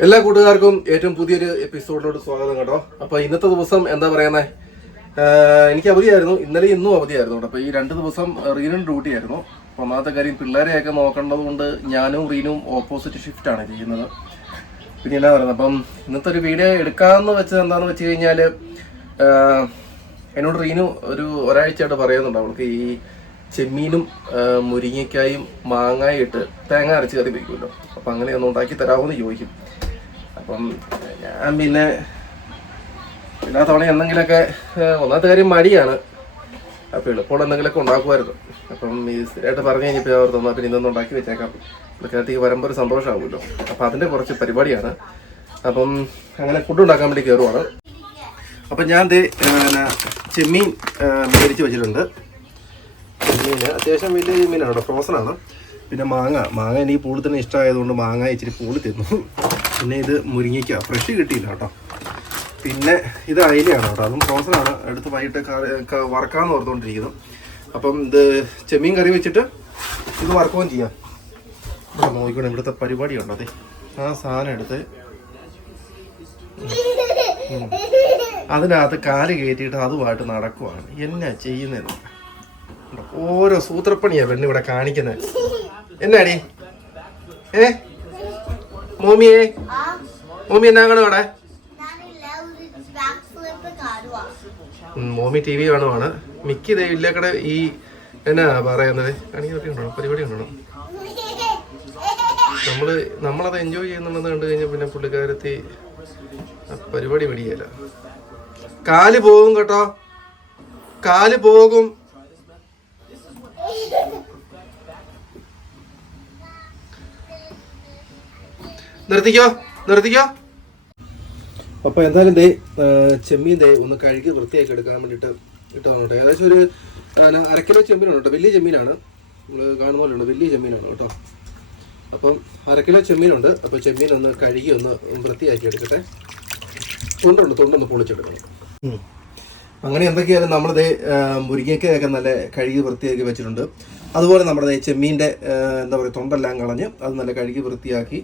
എല്ലാ കൂട്ടുകാർക്കും ഏറ്റവും പുതിയൊരു എപ്പിസോഡിലോട്ട് സ്വാഗതം കേട്ടോ. അപ്പൊ ഇന്നത്തെ ദിവസം എന്താ പറയുന്നേ? എനിക്ക് അവധിയായിരുന്നു. ഇന്നലെ ഇന്നും അവധിയായിരുന്നു കേട്ടോ. അപ്പൊ ഈ രണ്ട് ദിവസം റീനും ഡ്യൂട്ടി ആയിരുന്നു. അപ്പൊ ഒന്നാമത്തെ കാര്യം പിള്ളേരെയൊക്കെ നോക്കേണ്ടത് കൊണ്ട് ഞാനും റീനും ഓപ്പോസിറ്റ് ഷിഫ്റ്റ് ആണ് ചെയ്യുന്നത്. പിന്നെ എന്നാ പറയുന്നത് അപ്പം ഇന്നത്തെ ഒരു വീഡിയോ എടുക്കാന്ന് വെച്ചത് എന്താണെന്ന് വെച്ച് കഴിഞ്ഞാൽ എന്നോട് റീനു ഒരു ഒരാഴ്ചയായിട്ട് പറയുന്നുണ്ട്. അവൾക്ക് ഈ ചെമ്മീനും മുരിങ്ങയ്ക്കായും മാങ്ങായും ഇട്ട് തേങ്ങ അരച്ച് കറി വയ്ക്കുമല്ലോ അപ്പം അങ്ങനെ ഒന്ന് ഉണ്ടാക്കി തരാമോന്ന് ചോദിക്കും. അപ്പം ഞാൻ പിന്നെ എല്ലാ തവണ എന്തെങ്കിലുമൊക്കെ ഒന്നാമത്തെ കാര്യം മടിയാണ്. അപ്പോൾ എളുപ്പമുള്ള എന്തെങ്കിലുമൊക്കെ ഉണ്ടാക്കുമായിരുന്നു. അപ്പം ഈ സ്ഥിരമായിട്ട് പറഞ്ഞു കഴിഞ്ഞപ്പോൾ അവർ തന്നാൽ പിന്നെ ഇന്നൊന്നും ഉണ്ടാക്കി വെച്ചേക്കാം. പുള്ളിക്കാരത്തേക്ക് വരുമ്പോൾ ഒരു സന്തോഷമാകുമല്ലോ അപ്പം അതിന്റെ കുറച്ച് പരിപാടിയാണ്. അപ്പം അങ്ങനെ ഫുഡ് ഉണ്ടാക്കാൻ വേണ്ടി കയറുവാണ് അപ്പം ഞാൻ ദേ പിന്നെ ചെമ്മീൻ മേടിച്ച് വെച്ചിട്ടുണ്ട്. ചെമ്മീൻ അത്യാവശ്യം വലിയ ചെമ്മീനാണ് കേട്ടോ. ഫ്രോസൺ ആണ്. പിന്നെ മാങ്ങ. മാങ്ങ എനിക്ക് തന്നെ ഇഷ്ടമായതുകൊണ്ട് മാങ്ങ ഇച്ചിരി പൂളി തിന്നു. പിന്നെ ഇത് മുരിങ്ങയ്ക്ക. ഫ്രഷ് കിട്ടിയില്ല കേട്ടോ. പിന്നെ ഇത് അയിലയാണ് കേട്ടോ. അതും ഫ്രോസൺ ആണ്. എടുത്ത് വൈകിട്ട് വറക്കാന്ന് ഓർത്തുകൊണ്ടിരിക്കുന്നു അപ്പം ഇത് ചെമ്മീൻ കറി വെച്ചിട്ട് ഇത് വറക്കുകയും ചെയ്യാം. ഇവിടെ നോക്കിക്കണം ഇവിടുത്തെ പരിപാടി ഉണ്ടോ അതെ. ആ സാധനം എടുത്ത്. അതിനകത്ത് കാൽ കയറ്റിയിട്ട് അതുമായിട്ട് നടക്കുവാണ്. എന്നാ ചെയ്യുന്നത് ഓരോ സൂത്രപ്പണിയാ പെണ്ണിവിടെ കാണിക്കുന്നത്. എന്നാടി? ഏ? മോമിയേ? മോമി എന്നാ കാണും അവിടെ? മോമി ടി വി കാണുവാണ്. മിക്ക ഇല്ലേക്കടെ ഈ എന്നാ പറയുന്നത്? കണിയൊക്കെ ഉണ്ടോ പരിപാടി ഉണ്ടോ നമ്മൾ നമ്മളത് എൻജോയ് ചെയ്യുന്നുണ്ടെന്ന് കണ്ടു കഴിഞ്ഞാൽ പിന്നെ പുള്ളിക്കാരത്തി പരിപാടി പിടിയല്ല കാൽ പോകും കേട്ടോ. കാൽ പോകും. നിർത്തിക്കോ നിർത്തിക്കോ. അപ്പൊ എന്തായാലും ദേ ചെമ്മീൻ ദേ ഒന്ന് കഴുകി വൃത്തിയാക്കി എടുക്കാൻ വേണ്ടിയിട്ട് ഇട്ട് വന്നോട്ടെ ഏകദേശം ഒരു അരക്കിലോ ചെമ്മീൻ ആണ് കിലോ ചെമ്മീനാണ് കേട്ടോ. വലിയ ചെമ്മീനാണ്. നമ്മൾ കാണുന്ന പോലെ ഉണ്ട് വലിയ ചെമ്മീനാണ് കേട്ടോ. അപ്പം അരക്കിലോ കിലോ ചെമ്മീനുണ്ട്. അപ്പോൾ ചെമ്മീൻ ഒന്ന് കഴുകി ഒന്ന് വൃത്തിയാക്കി എടുക്കട്ടെ. തൊണ്ടുണ്ട്. തൊണ്ടൊന്ന് പൊളിച്ചെടുക്കണം. അങ്ങനെ എന്തൊക്കെയായാലും നമ്മളിത് മുരിങ്ങയ്ക്കയൊക്കെ നല്ല കഴുകി വൃത്തിയാക്കി വെച്ചിട്ടുണ്ട്. അതുപോലെ നമ്മുടെ ചെമ്മീന്റെ എന്താ പറയുക തൊണ്ടെല്ലാം കളഞ്ഞ് അത് നല്ല കഴുകി വൃത്തിയാക്കി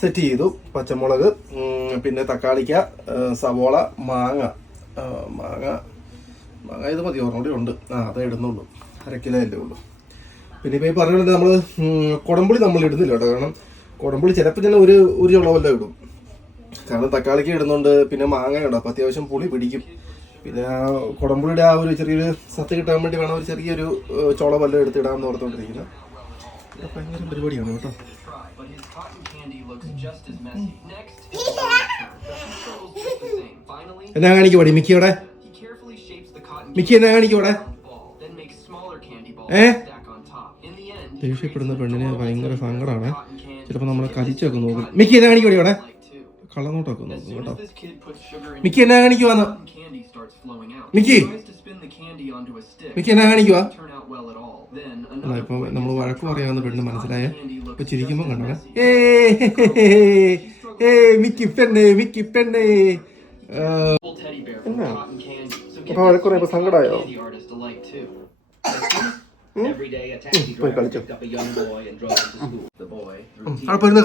സെറ്റ് ചെയ്തു. പച്ചമുളക് പിന്നെ തക്കാളിക്ക സവോള മാങ്ങ. മാങ്ങ മാങ്ങ ഇത് മതി. ഓർമ്മ ഉണ്ട്. ആ അതേ ഇടുന്നുള്ളൂ. അര കിലോ അല്ലേ ഉള്ളൂ. പിന്നെ ഇപ്പോൾ ഈ പറഞ്ഞത് നമ്മൾ കുടംപുളി നമ്മൾ ഇടുന്നില്ല കേട്ടോ. കാരണം കുടംപുളി ചിലപ്പോൾ തന്നെ ഒരു ഒരു ചുളവല്ല ഇടും. കാരണം തക്കാളിക്ക് ഇടുന്നുണ്ട് പിന്നെ മാങ്ങ ഇടും. അപ്പോൾ അത്യാവശ്യം പുളി പിടിക്കും. പിന്നെ ആ കുടംപുളിയുടെ ആ ഒരു ചെറിയൊരു സത്ത് കിട്ടാൻ വേണ്ടി വേണം. ഒരു ചെറിയൊരു ചുളവല്ല എടുത്തിടാമെന്ന് ഓർത്തുകൊണ്ടിരിക്കുന്നത് ഭയങ്കര പരിപാടിയാണ് എന്നാ കാണിക്കും മിക്കിയോടെ മിക്കി എന്നാ കാണിക്കൂടെ ഏ? ദേഷ്യപ്പെടുന്ന പെണ്ണിനെ ഭയങ്കര സങ്കടമാണ് ചിലപ്പോ നമ്മളെ കരിച്ചൊക്കെ നോക്കും മിക്കി എന്നാ കാണിക്കൂടെ കള്ളനോട്ടൊക്കെ നോക്കും കേട്ടോ മിക്കി എന്നാ a stick. മിക്കി എന്നാ കാണിക്കുവാ ഇപ്പം നമ്മൾ വഴക്ക്. പറയാമെന്ന് പെണ്ണ് മനസ്സിലായ ഇപ്പൊ ചിരിക്കുമ്പോൾ കണ്ടേ. ഏ മിക്കി പെണ്ണേ മിക്കി പെണ്ണേ അപ്പൊ വഴക്ക് പോയി driver കളിച്ചോ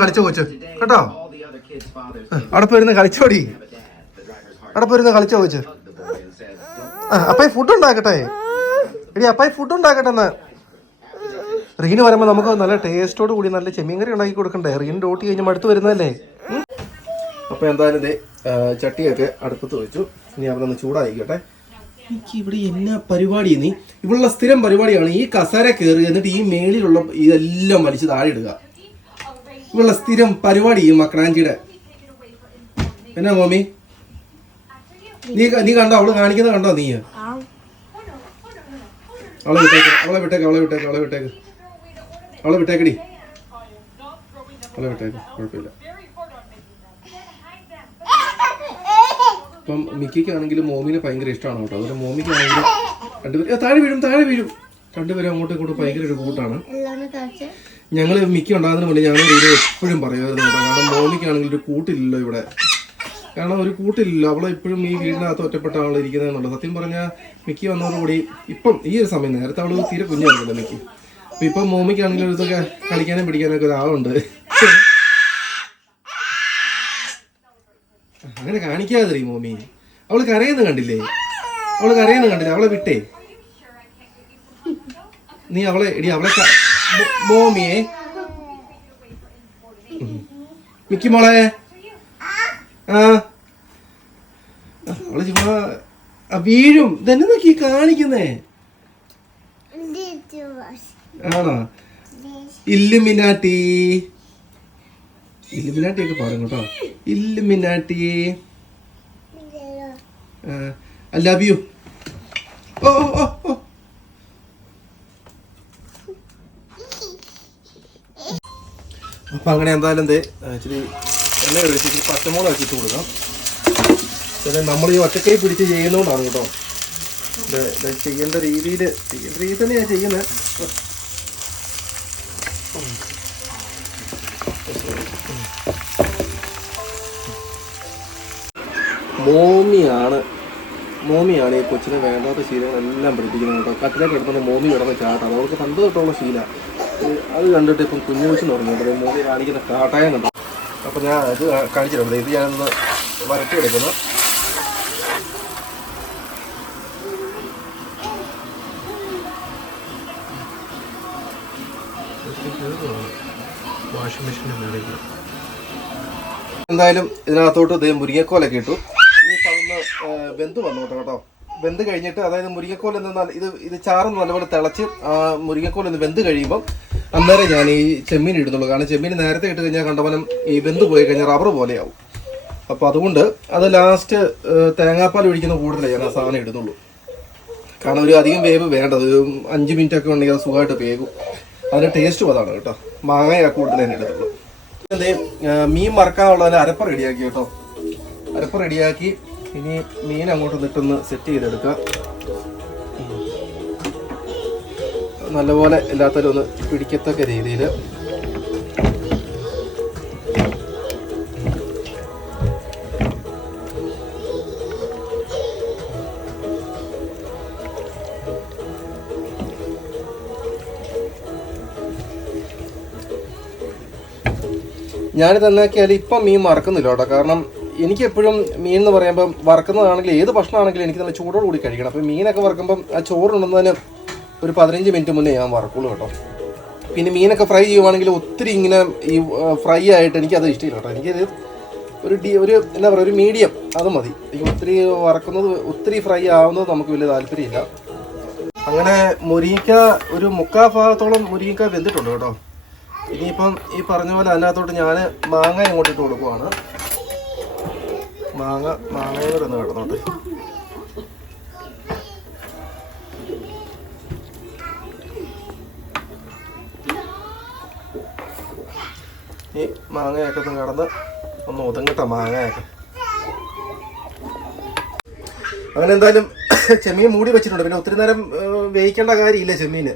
കളിച്ചോ കൊച്ച് കേട്ടോ അവിടെ പോയിരുന്ന് കളിച്ചോടി. അവിടെ പോയിരുന്ന് കളിച്ചോ "Don't ആ അപ്പായി ഫുഡ് ഉണ്ടാക്കട്ടെ. എടി അപ്പായി ഫുഡ് ഉണ്ടാക്കട്ടെ എന്നാ റീന് വരുമ്പോൾ നമുക്ക് നല്ല ടേസ്റ്റോട് കൂടി നല്ല ചെമ്മീൻ കറി ഉണ്ടാക്കി കൊടുക്കണ്ടേ? റീൻ ഡോട്ട് കഴിഞ്ഞ് അടുത്ത് വരുന്നതല്ലേ? അപ്പോൾ എന്തായാലും ഇതേ ചട്ടിയൊക്കെ അടുപ്പത്ത് വെച്ചു. ഇനി അവിടെ നിന്ന് ചൂടായിക്കട്ടെ എനിക്ക് ഇവിടെ എന്നാ പരിപാടി നീ ഇവിടെയുള്ള സ്ഥിരം പരിപാടിയാണ് ഈ കസാര കയറി എന്നിട്ട് ഈ മേളിലുള്ള ഇതെല്ലാം വലിച്ച് താഴെ ഇടുക. ഇവിടെയുള്ള സ്ഥിരം പരിപാടി ഈ മക്രാഞ്ചിയുടെ എന്നാ മോമി? നീ നീ കണ്ടോ? അവൾ കാണിക്കുന്നത് കണ്ടോ നീ? അവളെ വിട്ടേക്ക് അവളെ വിട്ടേക്ക് അവളെ വിട്ടേക്ക് അവളെ വിട്ടേക്ക്. അവളെ വിട്ടേക്കടി അവളെ വിട്ടേക്ക് കുഴപ്പമില്ല. ഇപ്പം മിക്കിക്കാണെങ്കിലും മോമിനെ ഭയങ്കര ഇഷ്ടമാണ് കേട്ടോ. അതുപോലെ മോമിക്കാണെങ്കിലും രണ്ടുപേരും താഴെ വീഴും താഴെ വീഴും. രണ്ടുപേരും അങ്ങോട്ടും ഇങ്ങോട്ടും ഭയങ്കര ഒരു കൂട്ടാണ്. ഞങ്ങൾ മിക്ക ഉണ്ടാകുന്നതിന് മുന്നേ ഞങ്ങൾ ഇത് എപ്പോഴും പറയുമായിരുന്നു കേട്ടോ. കാരണം മോമിക്കാണെങ്കിൽ ഒരു കൂട്ടില്ലല്ലോ ഇവിടെ. കാരണം ഒരു കൂട്ടില്ലല്ലോ. അവളെ ഇപ്പോഴും ഈ വീടിനകത്ത് ഒറ്റപ്പെട്ട ആൾ ഇരിക്കുന്നതെന്നുള്ളത് സത്യം പറഞ്ഞാൽ മിക്കി വന്നതോടുകൂടി ഇപ്പം ഈ ഒരു സമയം നേരത്തെ അവൾ തീരെ കുഞ്ഞായിരുന്നല്ലോ മിക്കി. അപ്പം ഇപ്പം മോമിക്കാണെങ്കിലും ഇതൊക്കെ കളിക്കാനും പിടിക്കാനൊക്കെ ഒരാളുണ്ട് അങ്ങനെ കാണിക്കാതെ മോമി. അവൾ കരയുന്ന കണ്ടില്ലേ? അവൾ കരയുന്ന കണ്ടില്ലേ? അവളെ വിട്ടേ. നീ അവളെ ഇടി അവളെ മോമിയെ. മിക്കി മോളെ. ആ. അവൾ ചുമ്മാ വീഴും. ഇതെന്നെ നോക്കി കാണിക്കുന്നേ. ആണോ? ഇല്ലുമിനാട്ടി. ഇല്ലുമിനാട്ടി ഒക്കെ പാടും കേട്ടോ. ഇല്ലുമിനാട്ടി. I love you. ഓ ഓ ഓ ഓ അപ്പൊ അങ്ങനെ എന്തായാലും എന്തേ ഇച്ചിരി എണ്ണ ഒഴിച്ച് ഇച്ചിരി പച്ചമുളക് വെച്ചിട്ട് കൊടുക്കാം. പിന്നെ നമ്മൾ ഈ ഒറ്റക്കൈ പിടിച്ച് ചെയ്യുന്നതുകൊണ്ടാണ് കേട്ടോ. ചെയ്യേണ്ട രീതിയിൽ ചെയ്യേണ്ട രീതി തന്നെയാണ് ചെയ്യുന്നത് മോമിയാണ് മോമിയാണ് ഈ കൊച്ചിനെ വേണ്ടാത്ത ശീലങ്ങളെല്ലാം പഠിപ്പിക്കുന്നത് കേട്ടോ. കട്ടിലേക്ക് എടുക്കുന്ന മോമി കിടന്ന് ചാട്ടാണ് അവർക്ക് പണ്ട് തൊട്ടുള്ള ശീല. അത് കണ്ടിട്ട് ഇപ്പം കുഞ്ഞു കൊച്ചെന്ന് പറഞ്ഞു മോദി കാണിക്കുന്ന കാട്ടായം കണ്ടു. അപ്പം ഞാൻ അത് കാണിച്ചിട്ടുണ്ട്. ഇത് ഞാനൊന്ന് വരട്ടി എടുക്കുന്നു. വാഷിംഗ് മെഷീന്റെ മേളിൽ എന്തായാലും ഇതിനകത്തോട്ട് ദേ മുരിങ്ങക്കോലൊക്കെ ഇട്ടു. ഇനി അതൊന്ന് ബന്ധു വന്നോട്ടെ കേട്ടോ. വെന്ത് കഴിഞ്ഞിട്ട് അതായത് മുരിങ്ങക്കോൽ എന്ന് ഇത് ഇത് ചാറ് നല്ലപോലെ തിളച്ച് ആ മുരിങ്ങക്കോൽ ഒന്ന് വെന്ത് കഴിയുമ്പോൾ അന്നേരം ഞാൻ ഈ ചെമ്മീൻ ഇടുന്നുള്ളൂ. കാരണം ചെമ്മീൻ നേരത്തെ ഇട്ട് കഴിഞ്ഞാൽ കണ്ടവനം ഈ വെന്ത് പോയി കഴിഞ്ഞാൽ റബ്ബർ പോലെയാവും. അപ്പോൾ അതുകൊണ്ട് അത് ലാസ്റ്റ് തേങ്ങാപ്പാൽ ഒഴിക്കുന്ന കൂടുതലേ ഞാൻ ആ സാധനം ഇടുന്നുള്ളൂ. കാരണം ഒരു അധികം വേവ് വേണ്ടത്. ഒരു അഞ്ച് മിനിറ്റ് ഒക്കെ ഉണ്ടെങ്കിൽ അത് സുഖമായിട്ട് വേകും അതിന് ടേസ്റ്റും അതാണ് കേട്ടോ. മാങ്ങയാ കൂടുതൽ തന്നെ എടുത്തുള്ളൂ മീൻ മറക്കാനുള്ളതിന് അരപ്പ റെഡിയാക്കി കേട്ടോ. അരപ്പ റെഡിയാക്കി ഇനി മീൻ അങ്ങോട്ട് നിട്ടൊന്ന് സെറ്റ് ചെയ്തെടുക്കുക. നല്ലപോലെ എല്ലാത്തരും ഒന്ന് പിടിക്കത്തക്ക രീതിയിൽ ഞാൻ തന്നെയാക്കിയാൽ ഇപ്പം മീൻ മറക്കുന്നില്ല കേട്ടോ. കാരണം എനിക്ക് എപ്പോഴും മീൻ എന്ന് പറയുമ്പം വറക്കുന്നതാണെങ്കിൽ ഏത് ഭക്ഷണമാണെങ്കിലും എനിക്ക് നല്ല ചൂടോട് കൂടി കഴിക്കണം. അപ്പം മീനൊക്കെ വറക്കുമ്പം ആ ചോറുണ്ടെന്നതിന് ഒരു പതിനഞ്ച് മിനിറ്റ് മുന്നേ ഞാൻ വറക്കുള്ളൂ കേട്ടോ. പിന്നെ മീനൊക്കെ ഫ്രൈ ചെയ്യുവാണെങ്കിൽ ഒത്തിരി ഇങ്ങനെ ഈ ഫ്രൈ ആയിട്ട് എനിക്കത് ഇഷ്ടമില്ല കേട്ടോ. എനിക്കത് ഒരു ഡി ഒരു എന്താ പറയുക ഒരു മീഡിയം അത് മതി. എനിക്ക് ഒത്തിരി വറക്കുന്നത് ഒത്തിരി ഫ്രൈ ആവുന്നത് നമുക്ക് വലിയ താല്പര്യമില്ല. അങ്ങനെ മുരിങ്ങ ഒരു മുക്കാ ഭാഗത്തോളം മുരിങ്ങ വെന്തിട്ടുണ്ട് കേട്ടോ. ഇനിയിപ്പം ഈ പറഞ്ഞ പോലെ അതിനകത്തോട്ട് ഞാൻ മാങ്ങ ഇങ്ങോട്ടിട്ട് കൊടുക്കുവാണ്. മാങ്ങ മാങ്ങയും കൂടെ ഒന്ന് കിടന്നോട്ടെ ഈ മാങ്ങയൊക്കെ ഒന്ന് കടന്ന് ഒന്ന് ഒതുങ്ങട്ടെ മാങ്ങയൊക്കെ. അങ്ങനെ എന്തായാലും ചെമ്മീൻ മൂടി വെച്ചിട്ടുണ്ട്. പിന്നെ ഒത്തിരി നേരം വേവിക്കേണ്ട കാര്യമില്ല ചെമ്മീന്.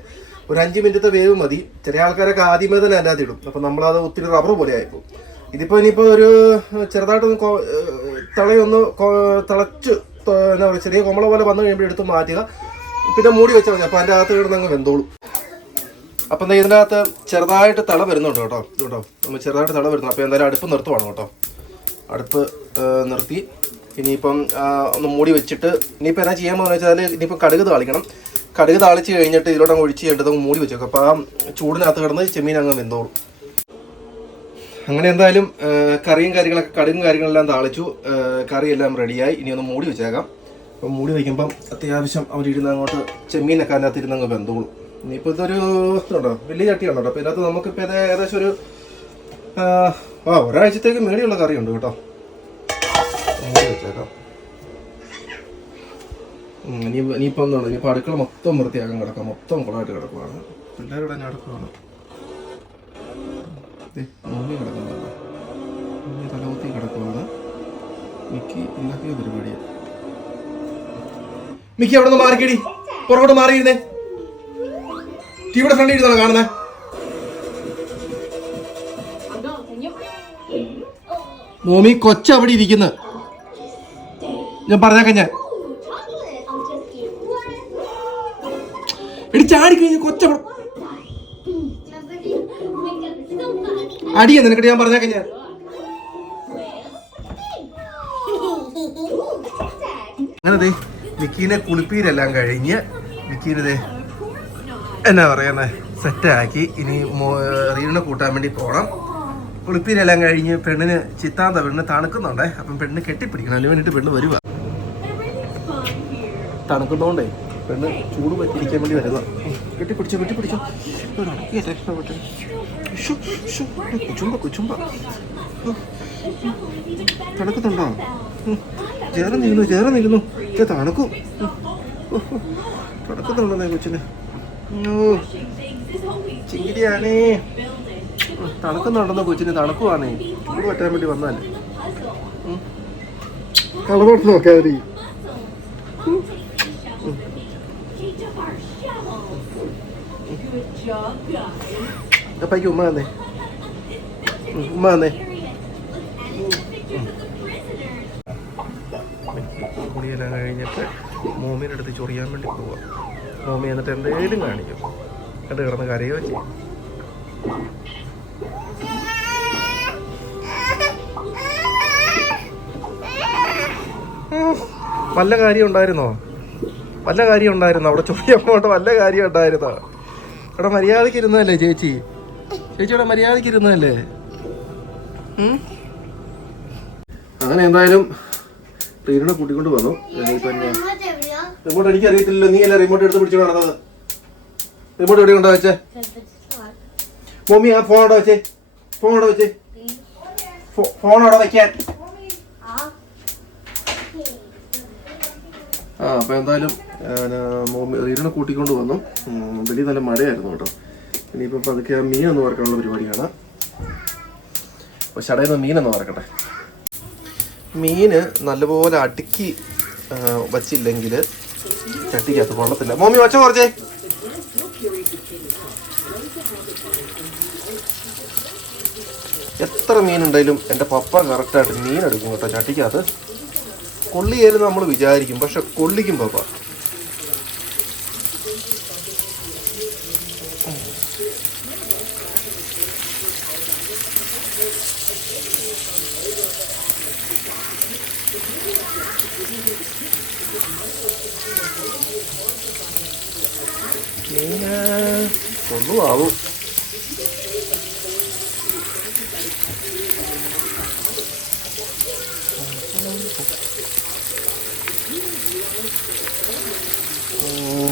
ഒരു അഞ്ച് മിനിറ്റത്തെ വേവ് മതി. ചില ആൾക്കാരൊക്കെ ആദ്യമേ തന്നെ അതിനകത്ത് ഇടും. അപ്പം നമ്മളത് ഒത്തിരി റബ്ബർ പോലെ ആയിപ്പോൾ ഇതിപ്പോൾ ഇനിയിപ്പോൾ ഒരു ചെറുതായിട്ടൊന്ന് തളയൊന്ന് തിളച്ച് എന്താ പറയുക ചെറിയ കൊമള പോലെ വന്നു കഴിയുമ്പോൾ എടുത്ത് മാറ്റുക. പിന്നെ മൂടി വെച്ചാൽ മതി. അപ്പോൾ അതിന്റെ അകത്ത് കിടന്ന് അങ്ങ് വെന്തോളും. അപ്പം എന്താ ഇതിനകത്ത് ചെറുതായിട്ട് തള വരുന്നുണ്ട് കേട്ടോ. കേട്ടോ നമ്മൾ ചെറുതായിട്ട് തള വരുന്നു. അപ്പോൾ എന്തായാലും അടുപ്പ് നിർത്തുവാണ് കേട്ടോ. അടുപ്പ് നിർത്തി. ഇനിയിപ്പം ഒന്ന് മൂടി വെച്ചിട്ട് ഇനിയിപ്പോൾ എന്നാ ചെയ്യാൻ പോകുന്നത് വെച്ചാൽ ഇനിയിപ്പോൾ കടുക് താളിക്കണം. കടുക് താളിച്ച് കഴിഞ്ഞിട്ട് ഇതിലോട്ട് അങ്ങ് ഒഴിച്ച് കഴിഞ്ഞിട്ട് മൂടി വെച്ചേക്കും. അപ്പോൾ ആ ചൂടിനകത്ത് കിടന്ന് ചെമ്മീൻ അങ്ങ് വെന്തോളും. അങ്ങനെ എന്തായാലും കറിയും കാര്യങ്ങളൊക്കെ കടുകും കാര്യങ്ങളെല്ലാം താളിച്ചു. കറിയെല്ലാം റെഡിയായി. ഇനി ഒന്ന് മൂടി വെച്ചേക്കാം. അപ്പം മൂടി വയ്ക്കുമ്പം അത്യാവശ്യം അവരിരുന്ന് അങ്ങോട്ട് ചെമ്മീനൊക്കെ അതിനകത്ത് ഇരുന്ന് അങ്ങ് വെന്തോളും. ഇനിയിപ്പോൾ ഇതൊരു ഇതുണ്ടോ? വലിയ ചട്ടിയാണോ അപ്പൊ അപ്പോൾ ഇതിനകത്ത് നമുക്കിപ്പോൾ ഇത് ഏകദേശം ഒരു ആ ഒരാഴ്ചത്തേക്ക് മേടിയുള്ള കറിയുണ്ട് കേട്ടോ. മൂടി വെച്ചേക്കാം. ഇനി ഇനിയിപ്പോൾ എന്താണ്? ഇനിയിപ്പോൾ അടുക്കള മൊത്തം വൃത്തിയാക്കാൻ കിടക്കാം. മൊത്തം കുളമായിട്ട് കിടക്കുവാണ്. പിള്ളേരുടെ തന്നെ അടുക്കുവാണ്. കിടക്കുന്നുണ്ട് തലകുത്തി കിടക്കുവാണ്. മിക്കി ഇല്ലാത്ത പരിപാടിയാണ് മിക്കി അവിടെ നിന്ന് മാറിക്കടി. പുറകോട്ട് മാറിയിരുന്നേ. ടിവിയുടെ ഫ്രണ്ട് ഇരുന്നാണ് കാണുന്നേ? മോമി കൊച്ച അവിടെ ഇരിക്കുന്നു. ഞാൻ പറഞ്ഞേക്ക ഞാൻ. എടി ചാടി കഴിഞ്ഞ കൊച്ച അടിയ നിനക്കടി ഞാൻ പറഞ്ഞേക്ക ഞാൻ. അങ്ങനെ ദേ വിക്കീനെ കുളിപ്പീരെല്ലാം കഴിഞ്ഞ് മിക്കീനെ ദേ എന്നാ പറയുന്നേ? സെറ്റാക്കി ഇനി റീനെ കൂട്ടാൻ വേണ്ടി പോകണം കുളിപ്പീരെല്ലാം കഴിഞ്ഞ് പെണ്ണിന് ചിത്താന്ത പെണ്ണ് തണുക്കുന്നുണ്ടേ. അപ്പം പെണ്ണ് കെട്ടിപ്പിടിക്കണം. അതിന് വേണ്ടിയിട്ട് പെണ്ണ് വരുവാ. തണുക്കുന്നോണ്ടേ പെണ്ണ് ചൂട് പറ്റിരിക്കാൻ വേണ്ടി വരുക കെട്ടിപ്പിടിച്ചോ കെട്ടിപ്പിടിച്ചോ. കൊച്ചുമ്പ കുച്ചുമ്പ. തണുക്കുന്നുണ്ടോ? ചേർന്നിരുന്നു ചേർന്ന് നിൽക്കുന്നു ചേർന്ന് നിൽക്കുന്നു. ചേ തണുക്കും. തണുക്കുന്നുണ്ടോ കൊച്ചിന്. ചിങ്കിരിയാണേ. തണുക്കുന്നുണ്ടെന്നോ കൊച്ചിന് തണുക്കുവാണേ. ചൂട് പറ്റാൻ വേണ്ടി വന്നാലേ കളവോട്ട് നോക്കാതി അപ്പയ്ക്ക് ഉമ്മ വന്നേ. കുടിയെല്ലാം കഴിഞ്ഞിട്ട് മോമിനടുത്ത് അടുത്ത് ചൊറിയാൻ വേണ്ടി പോവാം. മോമി എന്നിട്ട് എന്തെങ്കിലും കാണിക്കും. കണ്ട് കിടന്ന് കരയോ ചെയ്യും. വല്ല കാര്യം ഉണ്ടായിരുന്നോ? വല്ല കാര്യം ഉണ്ടായിരുന്നോ? അവിടെ പോയിട്ട് വല്ല കാര്യം ഉണ്ടായിരുന്നോ? ഇവിടെ മര്യാദയ്ക്ക് ഇരുന്നതല്ലേ ചേച്ചി? ചേച്ചി ഇവിടെ മര്യാദയ്ക്ക് ഇരുന്നതല്ലേ? അങ്ങനെ എന്തായാലും ട്രെയിനിനെ കൂട്ടിക്കൊണ്ട് വന്നു. ഇപ്പം റിമോട്ട് എനിക്ക് അറിയത്തില്ലല്ലോ. നീ അല്ലേ റിമോട്ട് എടുത്ത് പിടിച്ചു നടന്നത്? റിമോട്ട് എവിടെ കൊണ്ടാ വെച്ചേ? മമ്മി ആ ഫോൺ അവിടെ വെച്ചേ. ഫോൺ അവിടെ വെച്ചേ. ഫോൺ അവിടെ വെക്കാൻ. ആ അപ്പൊ എന്തായാലും ഇരുന്ന് കൂട്ടിക്കൊണ്ട് വന്നു. വലിയ നല്ല മഴയായിരുന്നു കേട്ടോ. ഇനിയിപ്പോ പതുക്കെ ആ മീൻ ഒന്ന് വറക്കാനുള്ള പരിപാടിയാണ് അപ്പൊ ചടയിൽ നിന്ന് മീനൊന്ന് വറക്കട്ടെ മീന് നല്ലപോലെ അടുക്കി വച്ചില്ലെങ്കിൽ ചട്ടിക്കകത്ത് കൊള്ളത്തില്ല. മോമി വച്ച കുറച്ചേ. എത്ര മീനുണ്ടെങ്കിലും എന്റെ പപ്പ കറക്റ്റായിട്ട് മീൻ എടുക്കും കേട്ടോ ചട്ടിക്കകത്ത്. കൊള്ളിയായിരുന്നു നമ്മൾ വിചാരിക്കും പക്ഷെ കൊള്ളിക്കും പപ്പ. കൊള്ളുമാവും ഉം.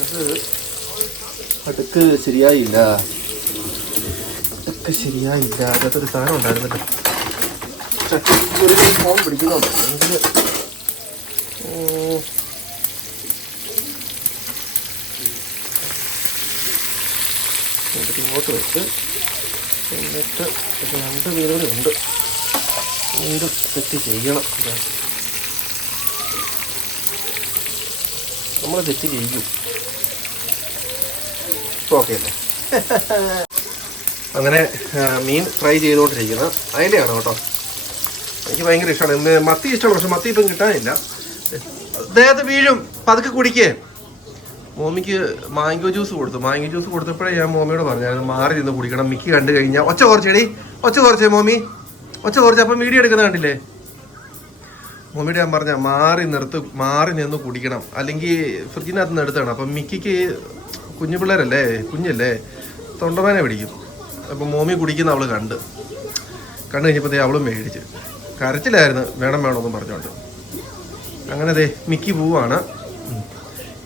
അത് അടുക്ക് ശരിയായില്ല. അടുക്ക് ശരിയായില്ല. അതൊരു സാധനം ഉണ്ടായിരുന്നല്ലോ. ചട്ടിക്ക് ഒരു ഫോൺ പിടിക്കുന്നുണ്ട്. എന്നിട്ട് ഇങ്ങോട്ട് വെച്ച് എന്നിട്ട് രണ്ട് മീനുകൂടി ഉണ്ട് വീണ്ടും തെറ്റ് ചെയ്യണം നമ്മൾ തെറ്റ് ചെയ്യും ഓക്കെ അല്ലേ അങ്ങനെ മീൻ ഫ്രൈ ചെയ്തുകൊണ്ടിരിക്കുന്നത് അതിലെയാണ് കേട്ടോ എനിക്ക് ഭയങ്കര ഇഷ്ടമാണ്. മത്തി ഇഷ്ടമാണ് പക്ഷെ മത്തി ഇപ്പം കിട്ടാനില്ല. അദ്ദേഹത്തെ വീഴും. പതുക്കെ കുടിക്കേ. മോമിക്ക് മാംഗോ ജ്യൂസ് കൊടുത്തു. മാംഗോ ജ്യൂസ് കൊടുത്തപ്പോഴേ ഞാൻ മോമിയോട് പറഞ്ഞായിരുന്നു മാറി നിന്ന് കുടിക്കണം. മിക്കി കണ്ടു കഴിഞ്ഞാൽ ഒച്ച കുറച്ചേടി. ഒച്ച കുറച്ചേ മോമി. ഒച്ച കുറച്ച് അപ്പം വീഡിയോ എടുക്കുന്ന കണ്ടില്ലേ? മോമിയുടെ ഞാൻ പറഞ്ഞ മാറി നിർത്ത് മാറി നിന്ന് കുടിക്കണം. അല്ലെങ്കിൽ ഫ്രിഡ്ജിനകത്ത് നിന്ന് എടുത്താണ്. അപ്പം മിക്കിക്ക് കുഞ്ഞു പിള്ളേരല്ലേ? കുഞ്ഞല്ലേ? തൊണ്ടമാനെ പിടിക്കും. അപ്പം മോമി കുടിക്കുന്ന അവൾ കണ്ട്. കണ്ടു കഴിഞ്ഞപ്പോഴത്തേ അവളും മേടിച്ച്. കരച്ചിലായിരുന്നു. വേണം വേണമെന്നും പറഞ്ഞോണ്ട് അങ്ങനെ അതെ മിക്കി പോവാണ്.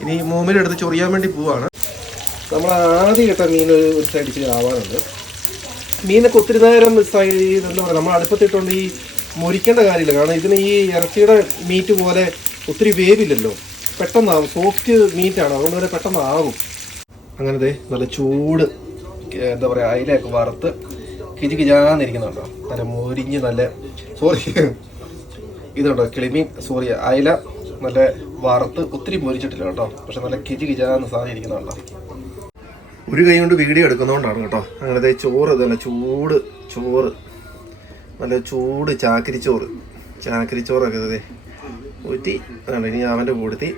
ഇനി മോമിലെടുത്ത് ചൊറിയാൻ വേണ്ടി പോവാണ്. നമ്മൾ ആദ്യം ഇട്ട മീൻ ഒരു സൈഡ് ആവാനുണ്ട് മീനൊക്കെ ഒത്തിരി നേരം സൈഡ് എന്താ പറയുക നമ്മൾ അടുപ്പത്തിട്ടുകൊണ്ട് ഈ മുരിക്കേണ്ട കാര്യമില്ല. കാരണം ഇതിന് ഈ ഇറച്ചിയുടെ മീറ്റ് പോലെ ഒത്തിരി വേവില്ലല്ലോ. പെട്ടെന്നാവും. സോഫ്റ്റ് മീറ്റാണ് അതുകൊണ്ട് തന്നെ പെട്ടെന്നാവും അങ്ങനത്തെ നല്ല ചൂട് എന്താ പറയുക അയിലൊക്കെ വറുത്ത് കിജി കിജാന്നിരിക്കുന്നുണ്ടോ നല്ല മൊരിഞ്ഞ് നല്ല സോറി ഇതുണ്ടോ കിളിമീൻ സോറി അയില നല്ല വറുത്ത് ഒത്തിരി മൊരിച്ചിട്ടില്ല കേട്ടോ. പക്ഷെ നല്ല കിജി കിജാന്ന് സാധനം ഇരിക്കുന്നുണ്ടോ ഒരു കൈ കൊണ്ട് വീഡിയോ എടുക്കുന്നതുകൊണ്ടാണ് കേട്ടോ. അങ്ങനത്തെ ചോറ് ഇതല്ല ചൂട് ചോറ്. നല്ല ചൂട് ചാക്കരിച്ചോറ്. ചോറ് ചാക്കിരി ചോറൊക്കെ ഇതേ. ഊറ്റി ഇനി അവന്റെ കൂടത്തി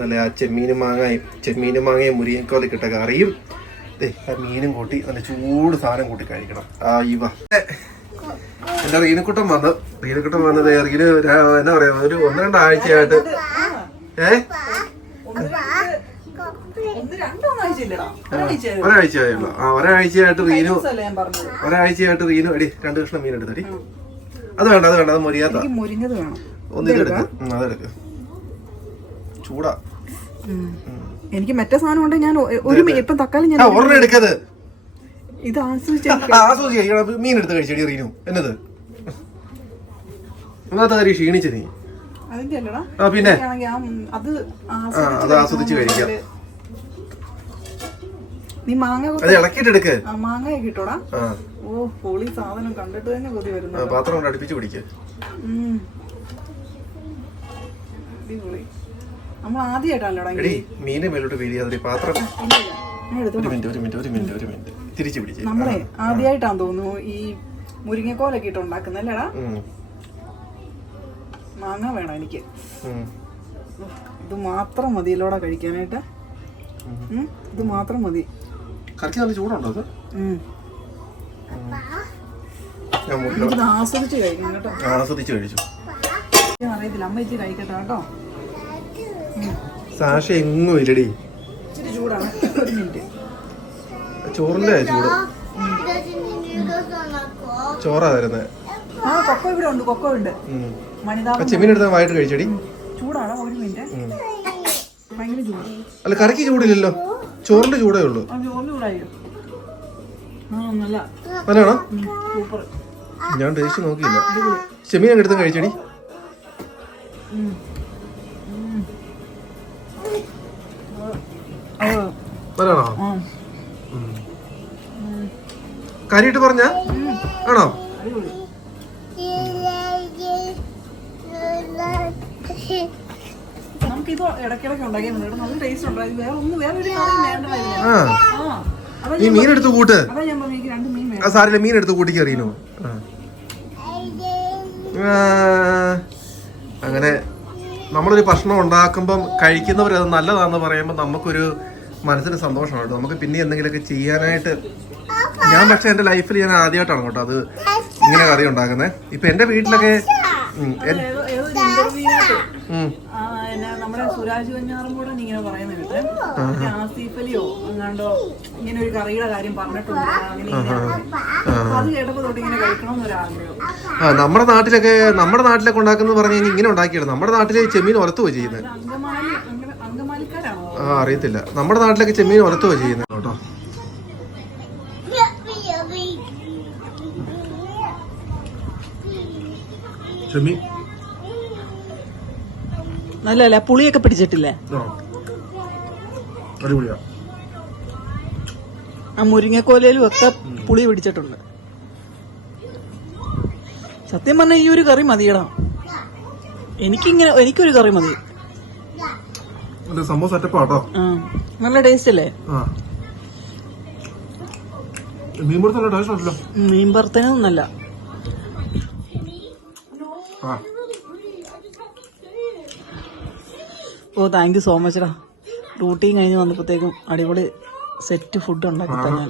നല്ല ആ ചെമ്മീനും മാങ്ങയും ചെമ്മീനും മാങ്ങയും മുരിങ്ങക്കോലൊക്കെ ഇട്ട കറിയും മീനും കൂട്ടി നല്ല ചൂട് സാധനം കൂട്ടി കഴിക്കണം. ആ ഇവ. എന്റെ റീനക്കുട്ടം വന്നു. റീനക്കുട്ടം വന്നത് റീന് എന്നാ പറയാ ഒരു ഒന്ന് രണ്ടാഴ്ചയായിട്ട്. ഏ? ഒരാഴ്ചയായുള്ളൂ. ആ ഒരാഴ്ചയായിട്ട് റീനു ഒരാഴ്ചയായിട്ട് റീനു അടി രണ്ട് കഷ്ണം മീൻ എടുത്തടി അത് വേണ്ട അത് വേണ്ട അത് മൊരിയാത്ത. എനിക്ക് അതെടുക്ക വേണം. ഒന്ന് ഇതെടുക്ക്. ഉം, അതെടുക്ക്. ചൂടാ. എനിക്ക് മറ്റേ സാധനം കൊണ്ട് ഞാൻ ഒരു ഇപ്പൊ തക്കാളി ഞാൻ ഓർഡർ എടുക്കത്. ഇത് ആസ്വദിച്ചു മീൻ എടുത്ത് കഴിച്ചടി റീനു. എന്നത്? ഒന്നാമത്തെ കാര്യം ക്ഷീണിച്ചു നീ? ആ പിന്നെ? അത് ആസ്വദിച്ച് കഴിക്കാം. നീ മാങ്ങ അത് മാങ്ങ കിട്ടോടാ. ഓ പൊളി സാധനം കണ്ടിട്ട് തന്നെ കൊതി വരുന്നു. പാത്രം കൊണ്ട് അടുപ്പിച്ച് പിടിക്കുക അടിപൊളി. നമ്മൾ ആദ്യമായിട്ടാണല്ലോടാ എടി മീനെ മേലോട്ട് വീഴിയാതെ പാത്രം. ഞാൻ എടുത്തു ഒരു മിനിറ്റ് ഒരു മിനിറ്റ് ഒരു മിനിറ്റ് ഒരു മിനിറ്റ്. തിരിച്ചു പിടിച്ച്. നമ്മളെ ആദ്യമായിട്ടാന്ന് തോന്നുന്നു ഈ മുരിങ്ങക്കോലൊക്കെ ഇട്ട് ഉണ്ടാക്കുന്നല്ലേടാ മാങ്ങ വേണം എനിക്ക്. ഇത് മാത്രം മതിയല്ലോടാ കഴിക്കാനായിട്ട്. ഉം, ഇത് മാത്രം മതി. കറിക്ക് നല്ല ചൂടുണ്ടോ അത്? ആസ്വദിച്ച് കഴിക്കണം കേട്ടോ. ആസ്വദിച്ച് കഴിച്ചു. അറിയത്തില്ല. അമ്മ ഇച്ചിരി കഴിക്കട്ടെ കേട്ടോ. സാഷ എങ്ങും ഇല്ലടി ചോറിന്റെ ചൂട്. ചോറാ തരുന്നത് ആ കൊക്കോ ഇവിടെ ഉണ്ട് കൊക്കോ ഉണ്ട്. മണിതാപം ചെമ്മീൻ എടുത്താൽ വായിട്ട് കഴിച്ചടി. ചൂടാണോ ഒരു മിനിറ്റ്. ഭയങ്കര ചൂട്. അല്ല കറിക്ക് ചൂടില്ലല്ലോ. ചോറിന്റെ ചൂടേ ഉള്ളൂ. നല്ലതാണോ? ഞാൻ ടേസ്റ്റ് നോക്കിയില്ല. ചെമ്മീൻ എടുത്ത് കഴിച്ചടി. നല്ലതാണോ കാര്യമായിട്ട് പറഞ്ഞ? ആണോ? ഇടയ്ക്കിടയ്ക്ക് നല്ല ടേസ്റ്റ് ഉണ്ടായി വേറെ ഒന്ന് വേറെ ഒരു അതാ മീൻ എടുത്ത് കൂട്ട്. ആ സാരില്ല മീൻ എടുത്ത് കൂട്ടിക്ക് അറിയണോ അങ്ങനെ നമ്മളൊരു ഭക്ഷണം ഉണ്ടാക്കുമ്പം കഴിക്കുന്നവർ അത് നല്ലതാണെന്ന് പറയുമ്പോൾ നമുക്കൊരു മനസ്സിന് സന്തോഷമാണ് കേട്ടോ. നമുക്ക് പിന്നെ എന്തെങ്കിലുമൊക്കെ ചെയ്യാനായിട്ട് ഞാൻ പക്ഷേ എന്റെ ലൈഫിൽ ഞാൻ ആദ്യമായിട്ടാണ് കേട്ടോ അത് ഇങ്ങനെ കറി ഉണ്ടാക്കുന്നത് ഇപ്പൊ എന്റെ വീട്ടിലൊക്കെ നമ്മുടെ സുരാജ് കഞ്ഞാറും കൂടെ ഇങ്ങനെ കേട്ടെ. ആസിഫ് അലിയോ അങ്ങാണ്ടോ ഇങ്ങനെ ഒരു കറിയുടെ കാര്യം പറഞ്ഞിട്ടുണ്ട്. ഇങ്ങനെ അപ്പൊ അത് കേട്ടപ്പോ തൊട്ട് ഇങ്ങനെ കഴിക്കണം എന്നൊരാഗ്രഹം നമ്മുടെ നാട്ടിലൊക്കെ നമ്മുടെ നാട്ടിലൊക്കെ ഉണ്ടാക്കുന്നത് പറഞ്ഞു കഴിഞ്ഞാൽ ഇങ്ങനെ ഉണ്ടാക്കിയാണ് നമ്മുടെ നാട്ടിലെ ചെമ്മീൻ ഉരത്തുക ചെയ്യുന്നത്. ആ അറിയത്തില്ല. നമ്മുടെ നാട്ടിലൊക്കെ ചെമ്മീൻ ഉരത്തുക ചെയ്യുന്നത് കേട്ടോ. ചെമ്മീൻ. നല്ലല്ല പുളിയൊക്കെ പിടിച്ചിട്ടില്ലേ? ആ. അടിപൊളിയാ. ആ മുരിങ്ങക്കോലയിലും ഒക്കെ പുളി പിടിച്ചിട്ടുണ്ട്. സത്യം പറഞ്ഞാൽ ഈ ഒരു കറി മതിയടാ. എനിക്കിങ്ങനെ എനിക്കൊരു കറി മതി. നല്ല സംഭവം സെറ്റപ്പാ കേട്ടോ നല്ല ടേസ്റ്റ് അല്ലേ? മീൻ പൊടുത്ത നല്ല ടേസ്റ്റ് ഉണ്ടല്ലോ മീൻ വറുത്തനും ഓ താങ്ക് യു സോ മച്ച് ഡാ ഡ്യൂട്ടിയും കഴിഞ്ഞ് വന്നപ്പോഴത്തേക്കും അടിപൊളി സെറ്റ് ഫുഡ് ഉണ്ടാക്കി തന്നെ